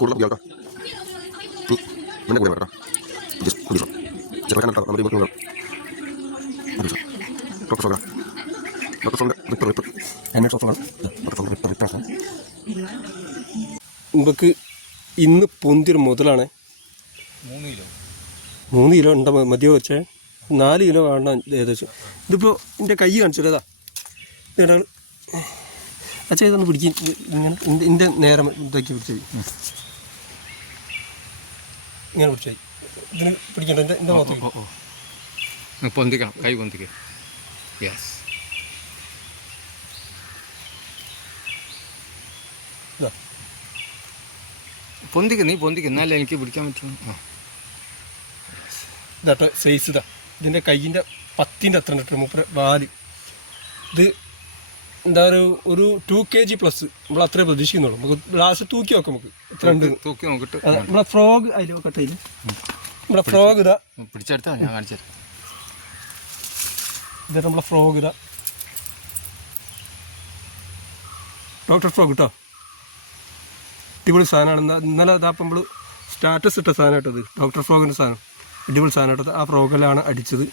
കൂടുതൽ കേട്ടോ പിന്നെ കൂടെ കേട്ടോ ചെറുക്കാനാട്ടോ നമ്മുടെ ഡോക്ടർ നമുക്ക് ഇന്ന് പൊന്തിയൊരു മുതലാണ് 3 കിലോ ഉണ്ടോ മതിയോ വെച്ചേ 4 കിലോ കാണണം ഏകദേശം. ഇതിപ്പോൾ എൻ്റെ കൈ കാണിച്ചിട്ടതാ ഇതാണ് അച്ഛാ ഇതൊന്ന് പിടിക്കും ഇങ്ങനെ എൻ്റെ നേരം ഇതാക്കി പിടിച്ചാൽ ഇങ്ങനെ പിടിച്ചാൽ ഇതിന് പിടിക്കണ്ട എൻ്റെ മുഖത്തേക്ക് പൊന്തിക്കണം കൈ പൊന്തിക്കുക. യെസ് പൊന്തിക്ക് നീ പൊന്തിക്ക് എന്നാലേ എനിക്ക് പിടിക്കാൻ പറ്റും. ഇതാട്ടോ സൈസ് ഇതാ ഇതിൻ്റെ കൈയിൻ്റെ 10ൻ്റെ അത്ര ഇട്ട് മൂപ്പര വാല് ഇത് എന്താ ഒരു 2 kg പ്ലസ് നമ്മൾ അത്രേ പ്രതീക്ഷിക്കുന്നുള്ളൂ. നമുക്ക് ലാസ്റ്റ് തൂക്കി നോക്കാം നമുക്ക് എത്ര ഉണ്ട് തൂക്കി നോക്കിട്ട് നമ്മളെ ഫ്രോഗ് അതിൽ കട്ടയിൽ നമ്മളെ ഫ്രോഗ് ഇതാ പിടിച്ചെടുത്താ ഞാൻ കാണിച്ചു തരാം. ഇതാ നമ്മളെ ഫ്രോഗ് ഇതാ ഡോക്ടർ ഫ്രോഗ് കേട്ടോ അടിപൊളി സാധനമാണ്. ഇന്നലെ ഇതാപ്പം നമ്മൾ സ്റ്റാറ്റസ് ഇട്ട സാധനം കേട്ടത് ഡോക്ടർ ഫ്രോഗിൻ്റെ സാധനം അടിപൊളി സാധനം കേട്ടത്. ആ ഫ്രോഗിലാണ് അടിച്ചത്.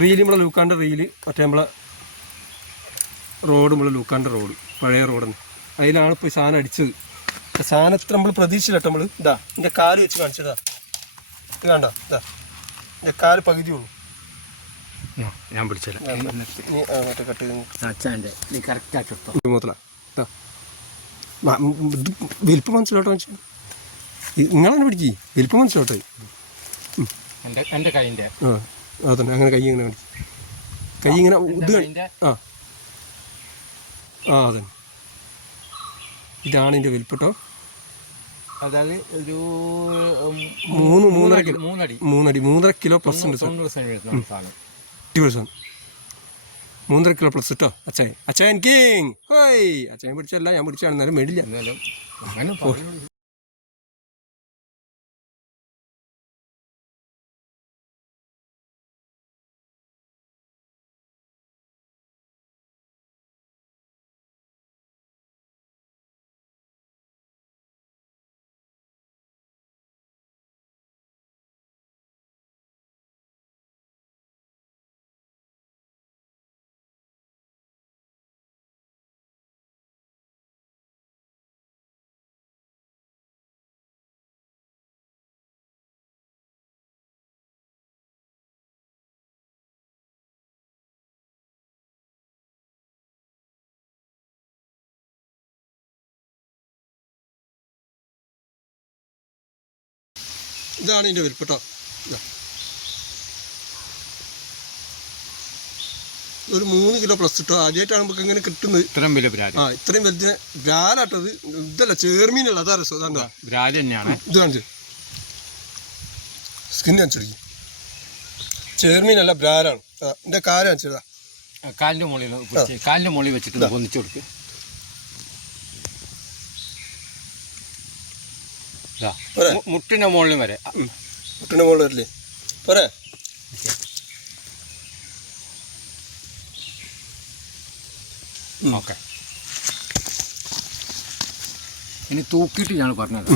റീല് നമ്മളെ ലൂക്കാൻ്റെ റീല് മറ്റേ നമ്മളെ റോഡ് നമ്മളെ ലൂക്കാൻ്റെ റോഡ് പഴയ റോഡെന്ന് അതിലാണ് ഇപ്പോൾ ഈ സാധനം അടിച്ചത്. സാധനത്തിൽ നമ്മൾ പ്രതീക്ഷിച്ചില്ല കേട്ടോ. നമ്മൾ ഇതാ എൻ്റെ കാല് വെച്ച് കാണിച്ചതാ ഇത് കണ്ട ഇതാ എൻ്റെ കാല് പകുതിയുള്ളൂ. ഞാൻ പിടിച്ചല്ല കട്ട് നീ കറക്റ്റായിട്ടോ മൂത്തല വലിപ്പം മനസ്സിലോട്ടോ വെച്ചാൽ നിങ്ങളങ്ങനെ പിടിക്കി വലിപ്പം മനസ്സിലോട്ടെ എൻ്റെ കൈൻ്റെ അതന്നെ അങ്ങനെ കൈ ഇങ്ങനെ കാണിക്കും കൈ ഇങ്ങനെ ഇത് അതന്നെ ഇതാണ് എൻ്റെ വലിപ്പട്ടോ. അതായത് ഒരു 3.5 കിലോ പ്ലസ് ഉണ്ട് സാർ. 3.5 കിലോ പ്ലസ് ഇട്ടോ അച്ചായൻ കിങ് ഹോയ് അച്ചായൻ പിടിച്ചല്ല ഞാൻ പിടിച്ചാണ് എന്നാലും മേടില്ല. ഇതാണ് എൻ്റെ വലിപ്പട്ടോ. ഒരു 3 കിലോ പ്ലസ് ഇട്ടോ. ആദ്യമായിട്ടാണ് നമുക്ക് ഇങ്ങനെ കിട്ടുന്നത്. ഇത്രയും വലിയ ഇത്രയും വലുതിനെ ബ്രാലാട്ടത് ഇതല്ല ചേർമീനല്ല. അതാ രസം അതാ ബ്രാല് തന്നെയാണ്. ഇത് കാണിച്ചു സ്കിൻ കാണിച്ചിടിക്കും ചേർമീനല്ല ബ്രാലാണ്. എൻ്റെ കാല് കാണിച്ചതാ കാലിൻ്റെ മുകളിൽ വെച്ചിട്ട് പൊന്നിച്ചു കൊടുക്കുക. മുട്ടിൻ്റെ മുകളിൽ വരെ മുട്ടിൻ്റെ മുകളിൽ വരില്ലേ പോരെ. ഓക്കെ ഇനി തൂക്കിയിട്ട് ഞാൻ പറഞ്ഞതാണ്.